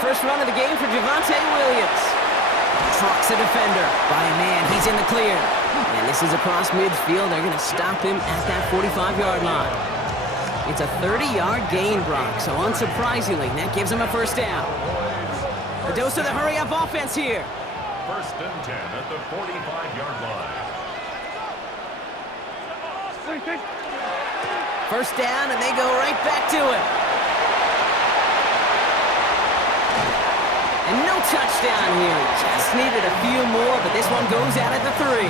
first run of the game for Javonte Williams. Trucks a defender by a man. He's in the clear. And this is across midfield. They're going to stop him at that 45-yard line. It's a 30-yard gain, Brock, so unsurprisingly, that gives him a first down. A dose of the hurry-up offense here. First and 10 at the 45-yard line. First down, and they go right back to it. And no touchdown here. Just needed a few more, but this one goes out at the 3.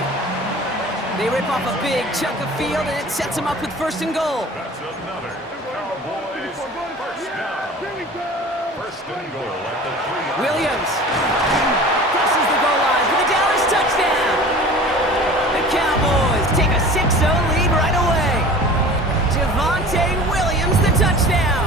They rip off a big chunk of field, and it sets them up with first and goal. That's another Cowboys first down. First and goal at the 3. Williams crosses the goal line for the Dallas touchdown. The Cowboys take a 6-0 lead right away. Javonte Williams, the touchdown.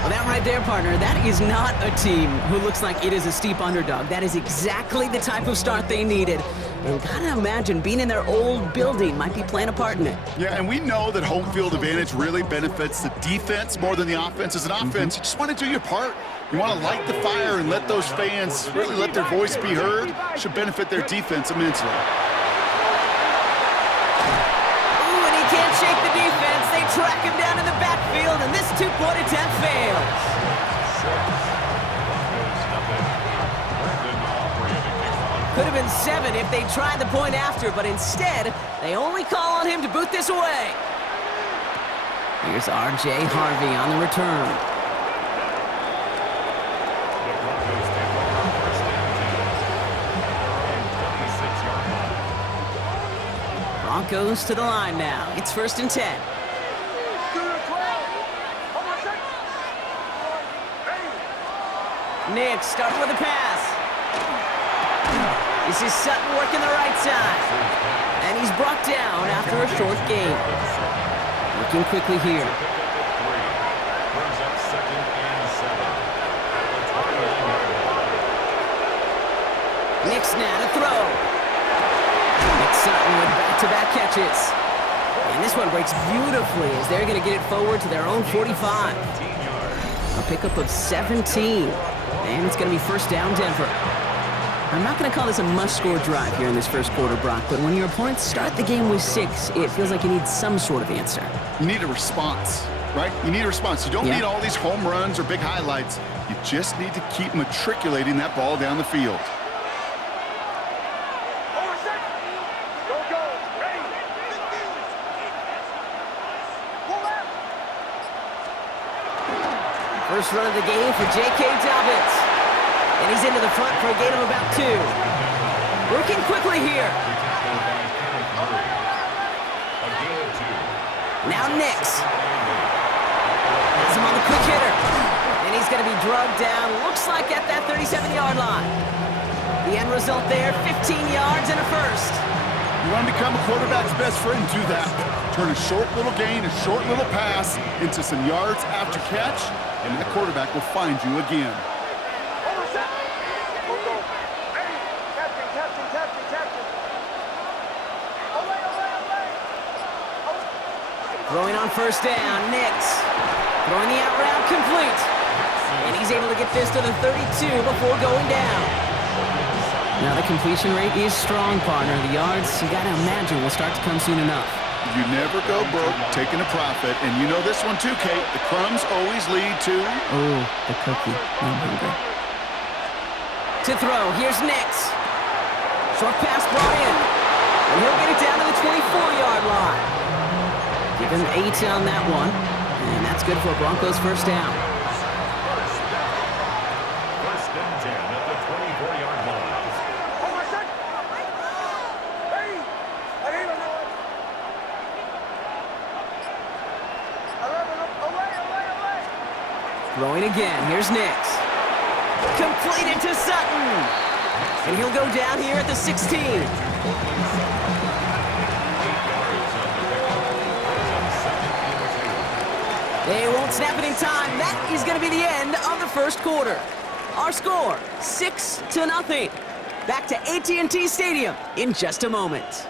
Well, that right there, partner, that is not a team who looks like it is a steep underdog. That is exactly the type of start they needed. And gotta imagine being in their old building might be playing a part in it. Yeah, and we know that home field advantage really benefits the defense more than the offense. As an offense, you just want to do your part. You want to light the fire and let those fans really let their voice be heard. Should benefit their defense immensely. Ooh, and he can't shake the defense. They track him down in the backfield, and this two-point attempt fails. Could have been 7 if they tried the point after, but instead, they only call on him to boot this away. Here's R.J. Harvey on the return. Broncos to the line now. It's first and 10. Nick starting with a pass. This is Sutton working the right side. And he's brought down after a short gain. Working quickly here. Nick's now to throw. Nick Sutton with back-to-back catches. And this one breaks beautifully as they're going to get it forward to their own 45. A pickup of 17. And it's going to be first down Denver. I'm not going to call this a must-score drive here in this first quarter, Brock, but when your opponents start the game with 6, it feels like you need some sort of answer. You need a response, right? You need a response. You don't need all these home runs or big highlights. You just need to keep matriculating that ball down the field. First run of the game for J.K. Dobbins. And he's into the front for a gain of about 2. Working quickly here. Now Nix. Has him on the quick hitter. And he's going to be drugged down, looks like at that 37-yard line. The end result there, 15 yards and a first. You want to become a quarterback's best friend, do that. Turn a short little gain, a short little pass into some yards after catch, and that quarterback will find you again. Throwing on first down, Nix. Throwing the out route complete. And he's able to get this to the 32 before going down. Now the completion rate is strong, partner. The yards, you got to imagine, will start to come soon enough. You never go broke taking a profit, and you know this one too, Kate. The crumbs always lead to... Oh, the cookie. I'm hungry. To throw, here's Nix. Short pass brought in. And he'll get it down to the 24-yard line. Give him 8 on that one. And that's good for Broncos first down. First and 10 at the 24-yard line. Throwing again. Here's Nix. Completed to Sutton. And he'll go down here at the 16. They won't snap it in time. That is going to be the end of the first quarter. Our score, 6-0. Back to AT&T Stadium in just a moment.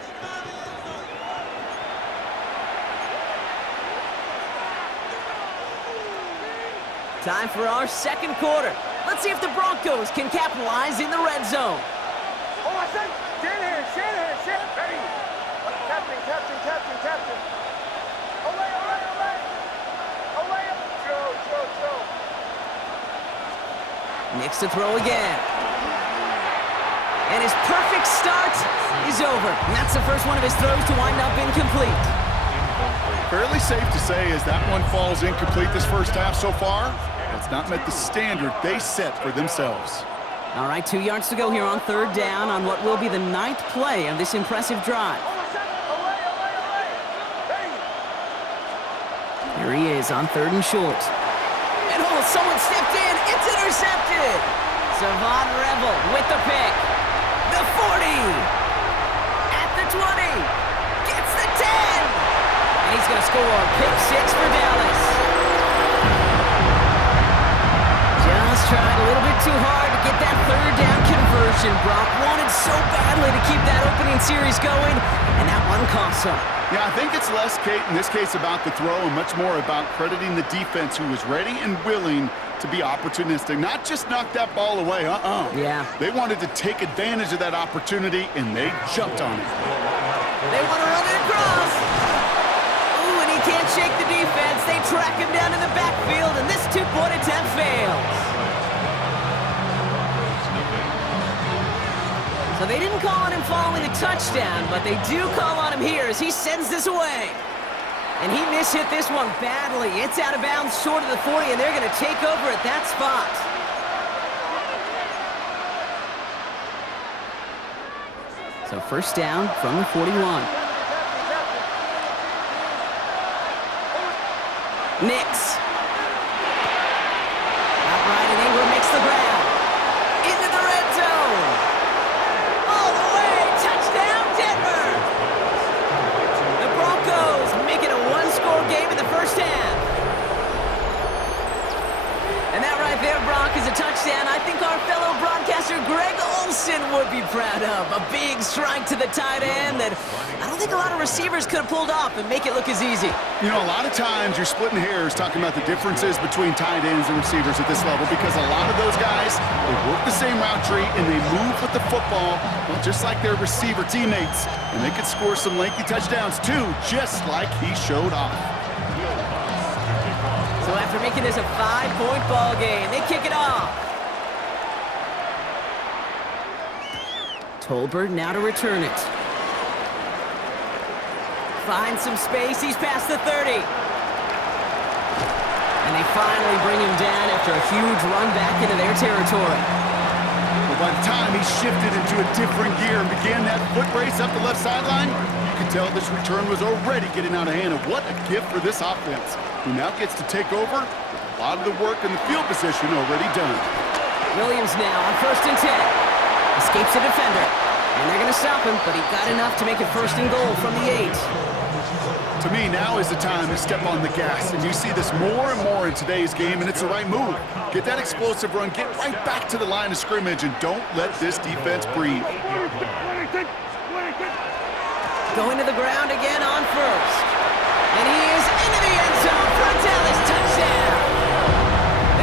Time for our second quarter. Let's see if the Broncos can capitalize in the red zone. Oh, I said, Shanahan. Ready. Captain. Away. Joe. Nix to throw again. And his perfect start is over. And that's the first one of his throws to wind up incomplete. Fairly safe to say as that one falls incomplete this first half so far, it's not met the standard they set for themselves. All right, 2 yards to go here on third down on what will be the 9th play of this impressive drive. Here he is on 3rd and short. And someone stepped in. It's intercepted. Savon Revel with the pick. The 40. At the 20. Gets the 10. And he's going to score pick 6 for Dallas. Just tried a little bit too hard to get that third down conversion. Brock wanted so badly to keep that opening series going, and that one cost him. Yeah, I think it's less, Kate, in this case about the throw and much more about crediting the defense who was ready and willing to be opportunistic. Not just knock that ball away, Yeah. They wanted to take advantage of that opportunity, and they jumped on it. They want to run it across. Ooh, and he can't shake the defense. They track him down in the backfield, and this two-point attempt fails. So they didn't call on him following the touchdown, but they do call on him here as he sends this away. And he mishit this one badly. It's out of bounds short of the 40, and they're going to take over at that spot. So first down from the 41. Nix. Outright, and Ingram makes the grab. Into the red zone. All the way. Touchdown, Denver. The Broncos make it a one-score game in the first half. And that right there, Brock, is a touchdown I think our fellow broadcaster Greg Olsen would be proud of. A big strike to the tight end that I don't think a lot of receivers could have pulled off and make it look as easy. You know, a lot of times you're splitting hairs talking about the differences between tight ends and receivers at this level because a lot of those guys, they work the same route tree and they move with the football, well, just like their receiver teammates. And they could score some lengthy touchdowns too, just like he showed off. So after making this a 5-point ball game, they kick it off. Tolbert now to return it. Finds some space. He's past the 30. And they finally bring him down after a huge run back into their territory. Well, by the time he shifted into a different gear and began that foot race up the left sideline, you could tell this return was already getting out of hand. And what a gift for this offense, who now gets to take over with a lot of the work in the field position already done. Williams now on 1st and 10. Escapes the defender. And they're going to stop him, but he got enough to make it 1st and goal from the 8. To me, now is the time to step on the gas, and you see this more and more in today's game, and it's the right move. Get that explosive run, get right back to the line of scrimmage, and don't let this defense breathe. Going to the ground again on 1st. And he is into the end zone for a Dallas touchdown.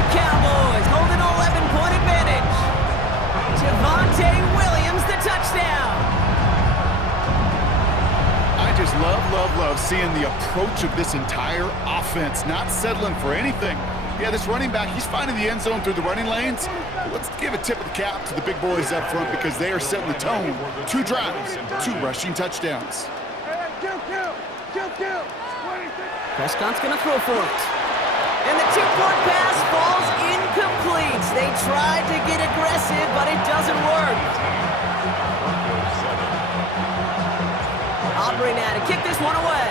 The Cowboys hold an 11-point advantage. Javonte Williams, the touchdown. I just love seeing the approach of this entire offense, not settling for anything. Yeah, this running back, he's finding the end zone through the running lanes. Let's give a tip of the cap to the big boys up front because they are setting the tone. 2 drives, 2 rushing touchdowns. Prescott's going to throw for it. And the 2-point pass falls incomplete. They tried to get aggressive, but it doesn't work. Aubrey now to kick this one away.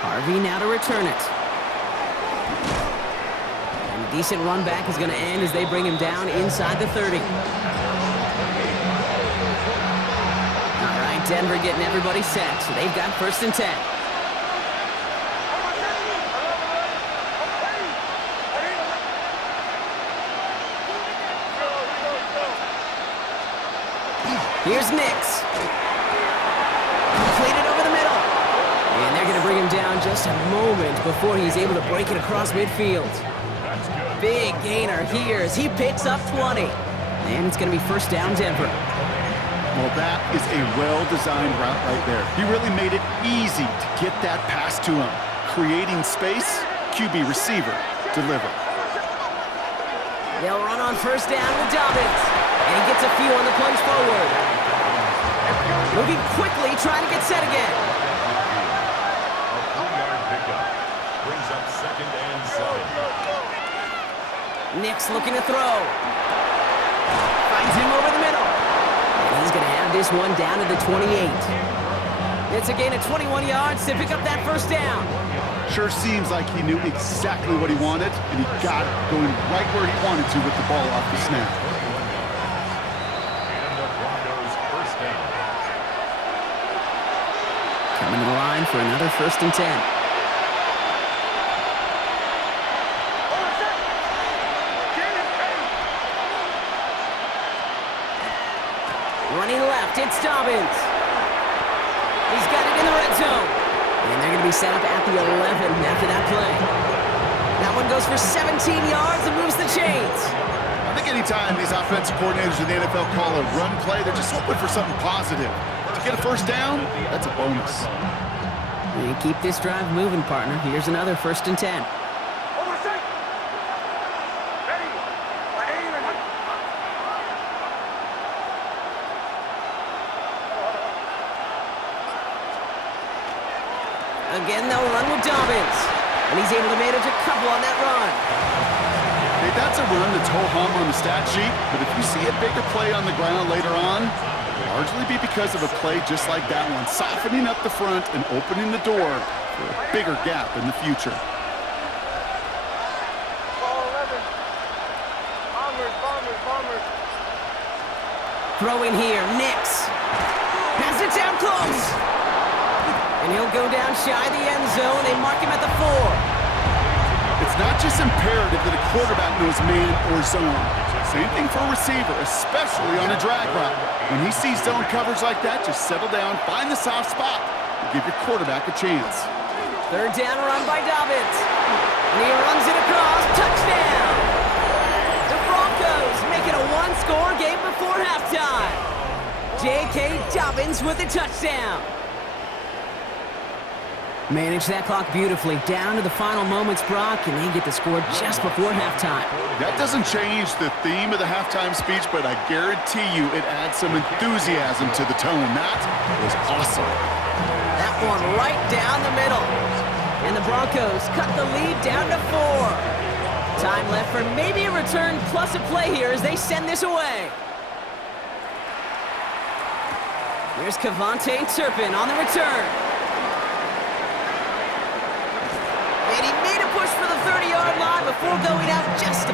Harvey now to return it. And a decent run back is going to end as they bring him down inside the 30. All right, Denver getting everybody set, so they've got 1st and 10. Here's Nix. Completed over the middle. And they're going to bring him down just a moment before he's able to break it across midfield. Big gainer here as he picks up 20. And it's going to be first down, Denver. Well, that is a well-designed route right there. He really made it easy to get that pass to him. Creating space, QB receiver, deliver. They'll run on first down with Dobbins. And he gets a few on the plunge forward. Moving quickly, trying to get set again. A 3-yard pickup brings up 2nd and 7. Nix looking to throw. Finds him over the middle. And he's going to have this one down to the 28. It's a gain of 21 yards to pick up that first down. Sure seems like he knew exactly what he wanted, and he got it going right where he wanted to with the ball off the snap. And the Broncos first down. Coming to the line for another first and 10. Running left, it's Dobbins. He's got it in the red zone. And they're going to be set up at the 11 after that play. That one goes for 17 yards and moves the chains. I think anytime these offensive coordinators in the NFL call a run play, they're just hoping for something positive. To get a first down, that's a bonus. And keep this drive moving, partner. Here's another first and 10. Again, they'll run with Dobbins. And he's able to manage a couple on that run. Hey, that's a run that's ho-hum on the stat sheet, but if you see a bigger play on the ground later on, it'll largely be because of a play just like that one, softening up the front and opening the door for a bigger gap in the future. Throwing here, Nix. Pass it down close. And he'll go down shy of the end zone. They mark him at the 4. It's not just imperative that a quarterback knows man or zone. Same thing for a receiver, especially on a drag route. When he sees zone coverage like that, just settle down, find the soft spot, and give your quarterback a chance. Third down run by Dobbins. And he runs it across. Touchdown! The Broncos make it a one-score game before halftime. J.K. Dobbins with the touchdown. Manage that clock beautifully. Down to the final moments, Brock, and they get the score just before halftime. That doesn't change the theme of the halftime speech, but I guarantee you it adds some enthusiasm to the tone. That was awesome. That one right down the middle. And the Broncos cut the lead down to 4. Time left for maybe a return plus a play here as they send this away. Here's KaVontae Turpin on the return. And he made a push for the 30-yard line before going out just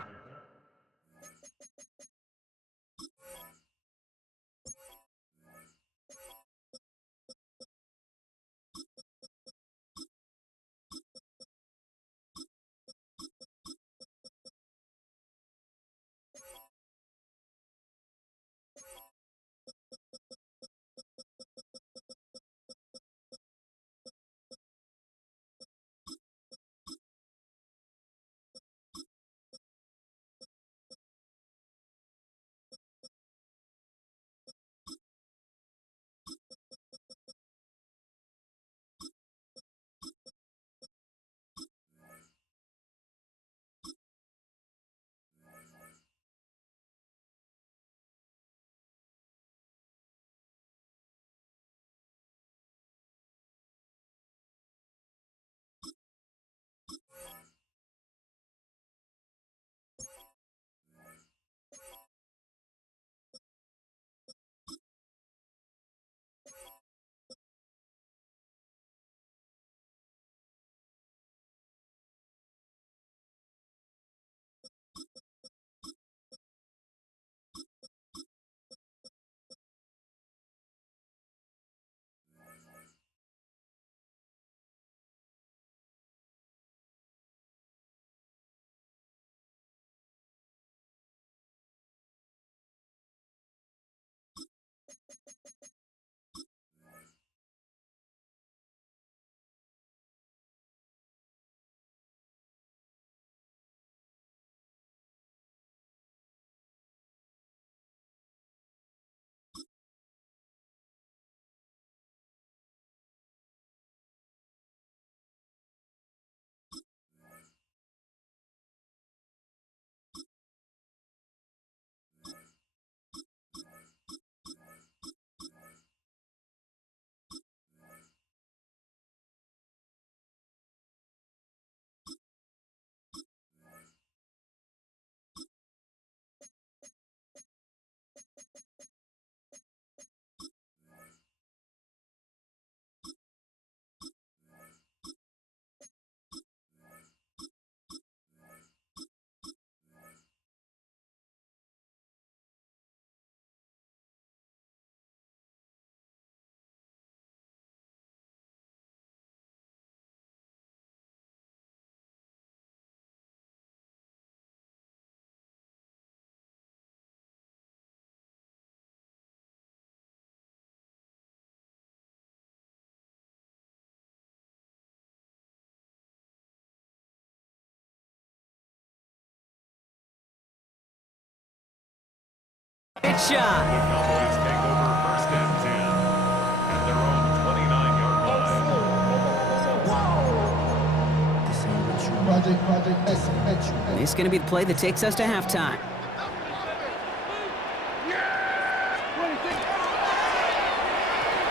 that shot. The Cowboys take over 1st and 10 at their own 29-yard line. This is going to be the play that takes us to halftime.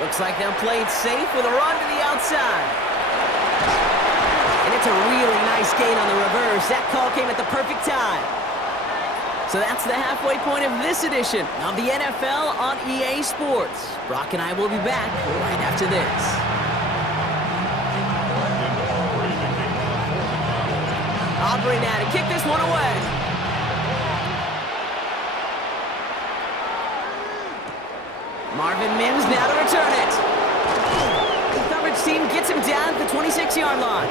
Looks like they'll play it safe with a run to the outside. And it's a really nice gain on the reverse. That call came at the perfect time. So that's the halfway point of this edition of the NFL on EA Sports. Brock and I will be back right after this. Aubrey now to kick this one away. Marvin Mims now to return it. The coverage team gets him down at the 26-yard line.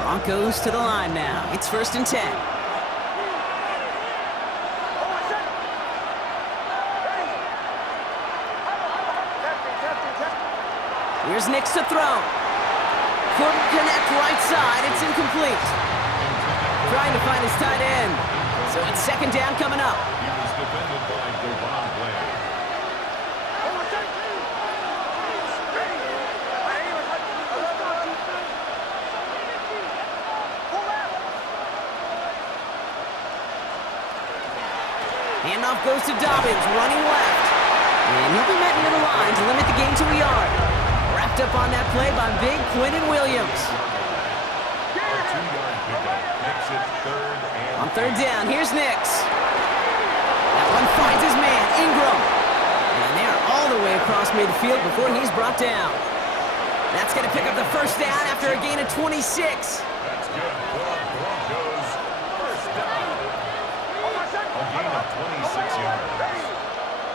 Broncos to the line now. It's 1st and 10. Here's Nix to throw. Couldn't connect right side. It's incomplete. Trying to find his tight end. So it's 2nd down coming up. He was defended by Devon Blair. Handoff goes to Dobbins, running left. And he'll be met near the line to limit the gain to a yard. Wrapped up on that play by big Quinton Williams. A 2-yard pickup makes it 3rd and On 3rd down, here's Nix. That one finds his man, Ingram. And they're all the way across midfield before he's brought down. That's going to pick up the 1st down after a gain of 26. That's good for the Broncos. 1st down. A gain of 26 yards.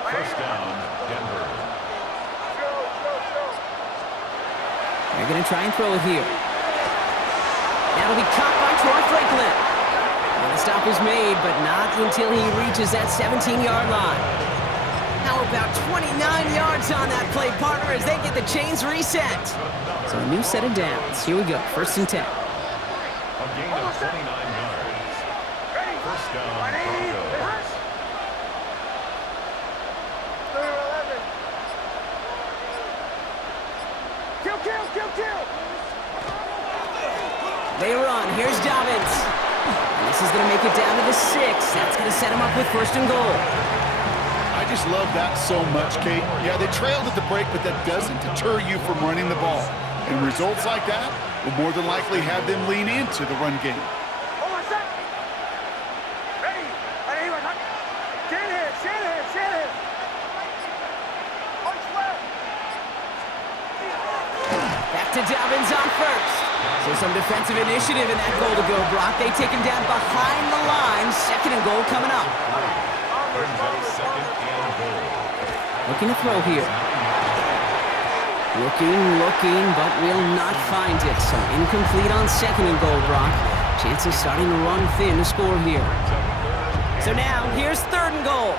1st down, Denver. They're going to try and throw it here. That'll be caught by Troy Franklin. And the stop is made, but not until he reaches that 17-yard line. How about 29 yards on that play, partner, as they get the chains reset. So a new set of downs. Here we go, 1st and 10. A gain of 29 yards. 1st down, Broncos. Kill! They run. Here's Dobbins. And this is going to make it down to the 6. That's going to set him up with 1st and goal. I just love that so much, Kate. Yeah, they trailed at the break, but that doesn't deter you from running the ball. And results like that will more than likely have them lean into the run game. Back to Dobbins on 1st. So some defensive initiative in that goal to go, Brock. They take him down behind the line. 2nd and goal coming up. Brings up 2nd and goal. Looking to throw here. Looking, but will not find it. So incomplete on 2nd and goal, Brock. Chances starting to run thin to score here. So now, here's 3rd and goal.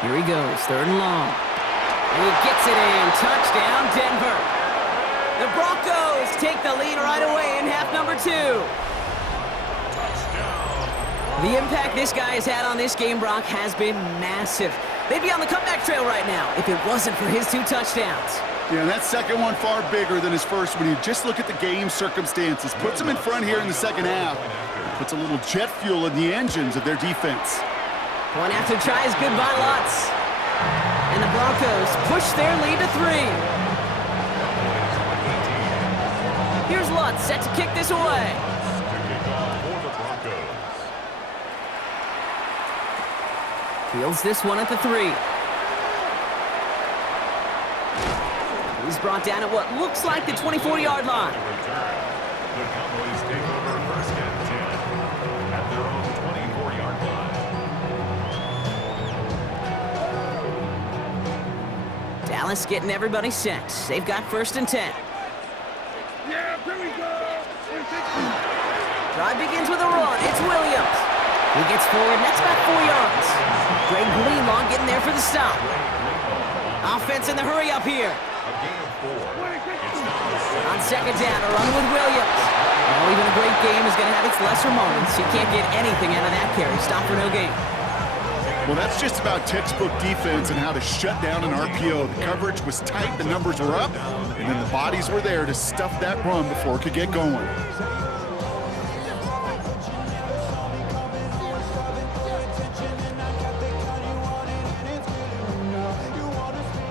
Here he goes, 3rd and long. And he gets it in. Touchdown, Denver. The Broncos take the lead right away in half number 2. The impact this guy has had on this game, Brock, has been massive. They'd be on the comeback trail right now if it wasn't for his 2 touchdowns. Yeah, that 2nd one far bigger than his 1st when you just look at the game circumstances. Puts them in front here in the 2nd half. Puts a little jet fuel in the engines of their defense. Point after try is good by Lutz. And the Broncos push their lead to 3. Here's Lutz set to kick this away. Fields this one at the 3. He's brought down at what looks like the 24-yard line. The Cowboys take over 1st and 10 at their own 24-yard line. Dallas getting everybody set. They've got 1st and 10. Yeah, here we go. Drive begins with a run. It's Williams. He gets forward, next about 4 yards. Greg Greenlaw getting there for the stop. Offense in the hurry up here. On second down, a run with Williams. Well, even a great game is going to have its lesser moments. You can't get anything out of that carry. Stop for no gain. Well, that's just about textbook defense and how to shut down an RPO. The coverage was tight, the numbers were up, and then the bodies were there to stuff that run before it could get going.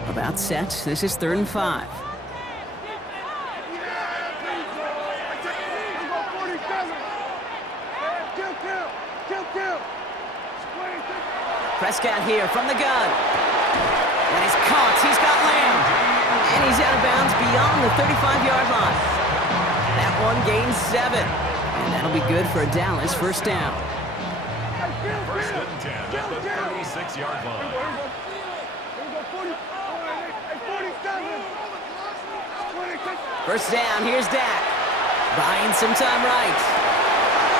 About set. This is 3rd and 5. Prescott here from the gun. And he's caught. He's got Lamb. And he's out of bounds beyond the 35-yard line. That one gains 7. And that'll be good for a Dallas first down. First and 10 at the 36-yard line. First down, here's Dak. Buying some time right.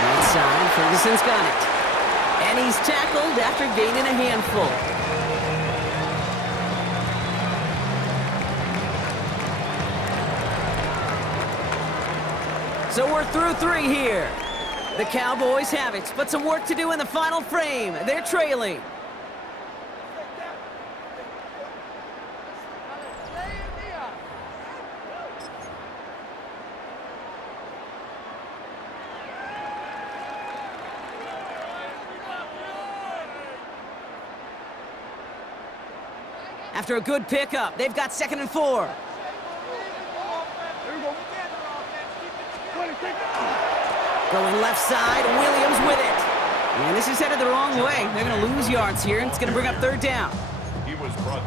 Right side, Ferguson's got it. And he's tackled after gaining a handful. So we're through 3 here. The Cowboys have it, but some work to do in the final frame. They're trailing. After a good pickup, they've got 2nd and 4. Going left side, Williams with it. And this is headed the wrong way. They're going to lose yards here, and it's going to bring up 3rd down.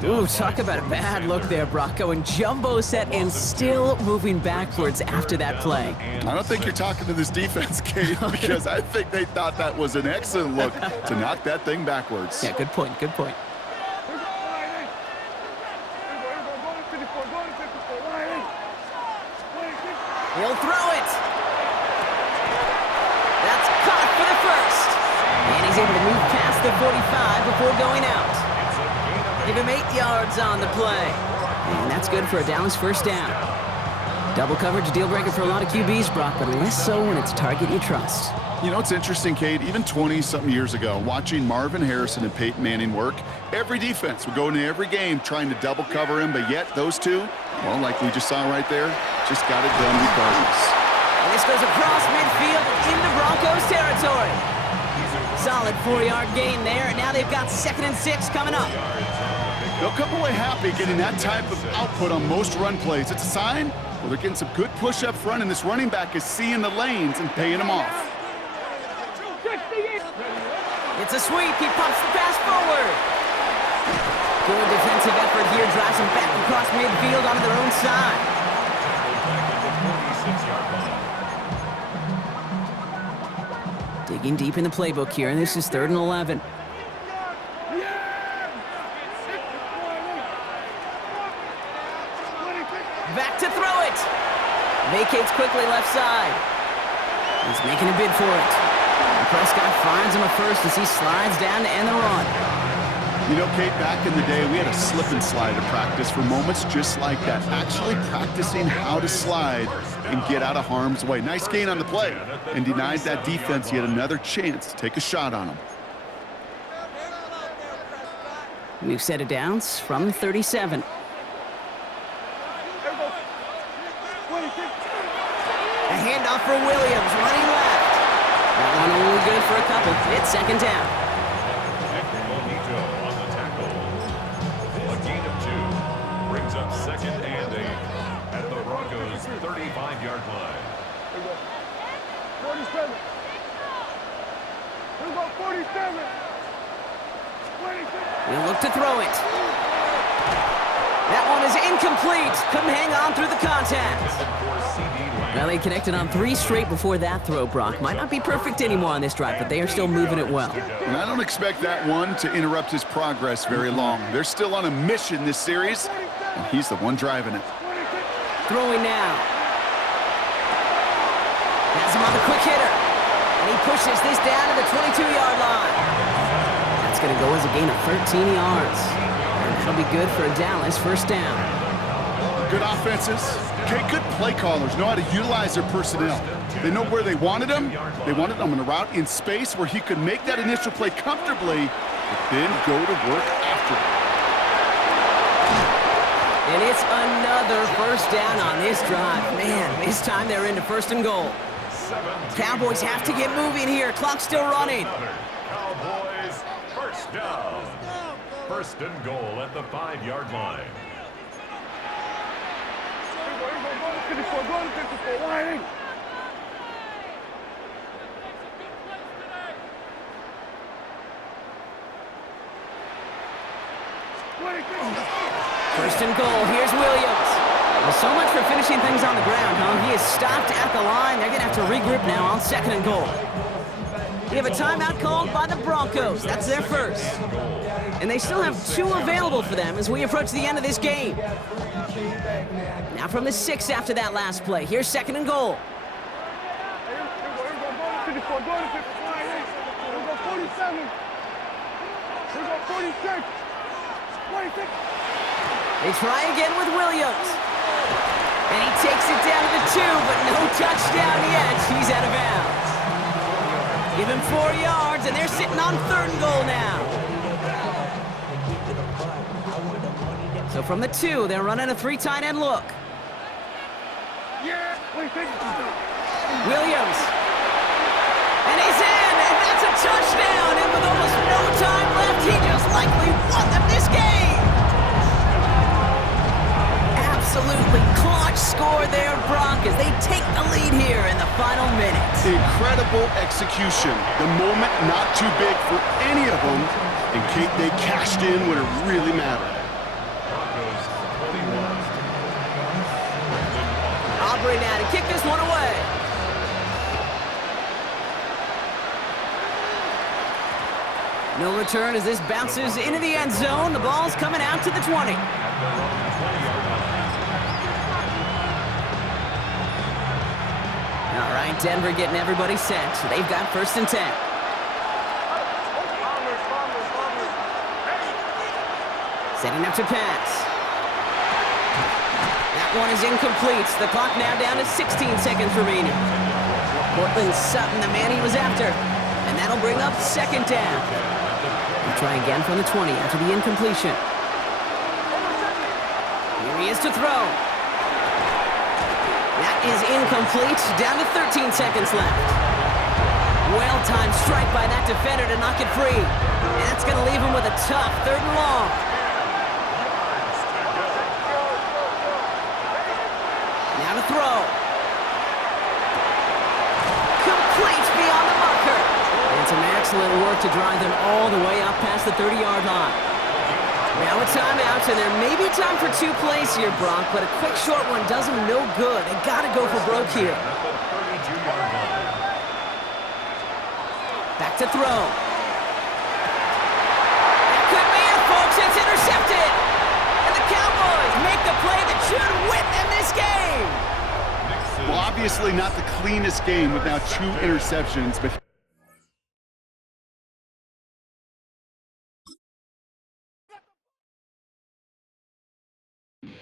Ooh, talk about a bad look there, Brock. Going jumbo set and still moving backwards after that play. I don't think you're talking to this defense, Kate, because I think they thought that was an excellent look to knock that thing backwards. Yeah, good point, good point. He'll throw it. That's caught for the first. And he's able to move past the 45 before going out. Give him 8 yards on the play. And that's good for a Dallas first down. Double coverage, deal breaker for a lot of QBs, Brock, but less so when it's a target you trust. You know, it's interesting, Kate, even 20-something years ago, watching Marvin Harrison and Peyton Manning work, every defense would go into every game trying to double cover him, but yet those two, well, like we just saw right there, just got it done regardless. And this goes across midfield into Broncos territory. Solid 4-yard gain there, and now they've got 2nd and 6 coming up. They'll come away happy getting that type of output on most run plays. It's a sign, well, they're getting some good push up front, and this running back is seeing the lanes and paying them off. It's a sweep. He pumps the pass forward. Good defensive effort here. Drives them back across midfield onto their own side. Digging deep in the playbook here, and this is 3rd and 11. Back to throw it. Vacates quickly left side. He's making a bid for it. And Prescott finds him a first as he slides down to end the run. You know, Kate, back in the day, we had a slip and slide to practice for moments just like that. Actually practicing how to slide and get out of harm's way. Nice gain on the play, and denied that defense yet another chance to take a shot on him. New set of downs from the 37. A handoff for Williams, running left. That one only good for a couple. It's 2nd down. On the tackle. A gain of 2 brings up 2nd and 8 at the Broncos' 35-yard line. 47. Here we go, 47. 26. He'll look to throw it. That one is incomplete. Couldn't hang on through the contact. Well, they connected on 3 straight before that throw, Brock. Might not be perfect anymore on this drive, but they are still moving it well. And I don't expect that one to interrupt his progress very long. They're still on a mission this series, and he's the one driving it. Throwing now. Has him on the quick hitter. And he pushes this down to the 22-yard line. That's going to go as a gain of 13 yards. And that'll be good for a Dallas first down. Good offenses. Okay, good play callers know how to utilize their personnel. They know where they wanted him. They wanted him on a route in space where he could make that initial play comfortably, but then go to work after it. And it's another first down on this drive. Man, this time they're into first and goal. Cowboys have to get moving here. Clock's still running. Cowboys first down. First and goal at the 5-yard line. First and goal. Here's Williams. Well, so much for finishing things on the ground, huh? He is stopped at the line. They're going to have to regroup now on second and goal. We have a timeout called by the Broncos. That's their first. And they still have 2 available for them as we approach the end of this game. Now from the 6 after that last play. Here's second and goal. They try again with Williams. And he takes it down to the 2, but no touchdown yet. He's out of bounds. Give him 4 yards, and they're sitting on third and goal now. So from the 2, they're running a 3 tight end look. Williams. And he's in, and that's a touchdown. And with almost no time left, he just likely won them this game. Absolutely clutch score there, Broncos. They take the lead here in the final minutes. Incredible execution. The moment not too big for any of them. And Kate, they cashed in when it really mattered. Broncos 21. Aubrey now to kick this one away. No return as this bounces into the end zone. The ball's coming out to the 20. All right, Denver getting everybody set. They've got first and 10. Setting up to pass. That one is incomplete. The clock now down to 16 seconds remaining. Cortland Sutton, the man he was after. And that'll bring up second down. We'll try again from the 20 after the incompletion. Here he is to throw. That is incomplete. Down to 13 seconds left. Well-timed strike by that defender to knock it free. And that's going to leave him with a tough third and long. Now to throw. Complete beyond the marker. And some excellent work to drive them all the way up past the 30-yard line. Now a timeout, and there may be time for 2 plays here, Brock, but a quick short one does them no good. They got to go for broke here. Back to throw. That could be it, folks. It's intercepted. And the Cowboys make the play that should win them this game. Well, obviously not the cleanest game with now 2 interceptions, but